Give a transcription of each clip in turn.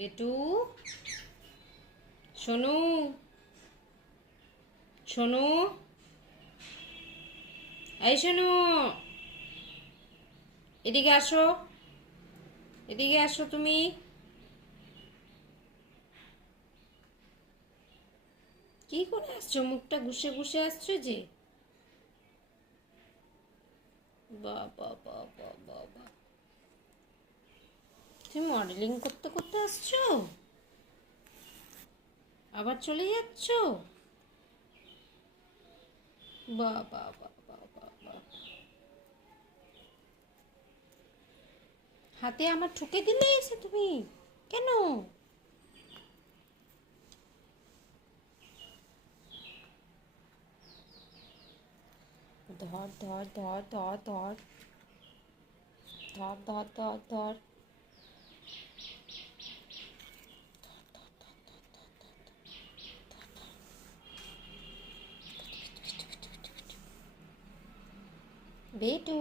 বেটু, শোনো শোনো, এই শোনো, এদিকে আসো, এদিকে আসো তুমি। কি করে আসছো? মুখটা ঘুষে ঘুষে আসছো যে। বাবা বাবা বাবা, তুমি মডেলিং করতে করতে আসছো, আবার চলে যাচ্ছ। বাবা বাবা বাবা, হাতে আমার ঠুকে দিলে এসে তুমি, কেন? ধর ধর ধর ধর ধর ধর ধর ধর ধর। বেটু,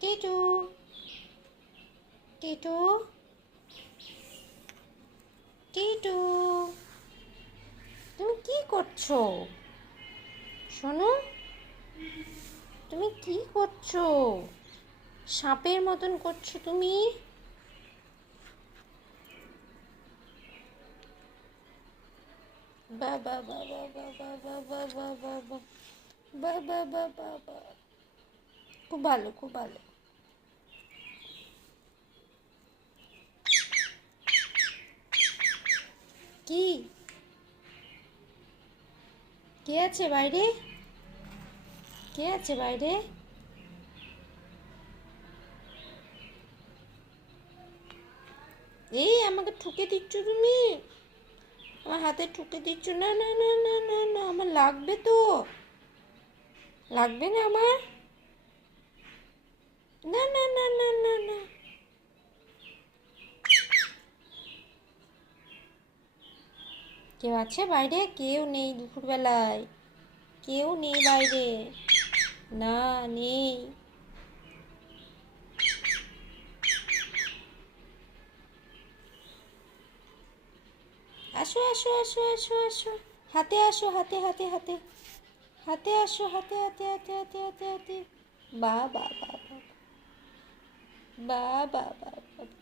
টিটু, টিটু, টিটু, তুমি কি করছো? শোনো, তুমি কি করছো? সাপের মতন করছো তুমি। বাবা বাবা বাবা বাবা বাবা বাবা বাবা বাবা, খুব ভালো খুব ভালো। কি? কে আছে বাইরে? কে আছে বাইরে? এই আমাকে ঠুকে দিচ্ছ তুমি, আমার হাতে ঠুকে দিচ্ছ। না না না না না না, আমার লাগবে তো, লাগবে না আমার। না না না না না না। কেউ আছে বাইরে? কেউ নেই দুপুরবেলায়, কেউ নেই বাইরে। না, নেই। আসো আসো আসো আসো আসো, হাতে আসো, হাতে হাতে হাতে, হাতে আসো, হাতে হাতে হাতে হাতে হাতে হাতে। বা বা বা বা বা বা বা বা।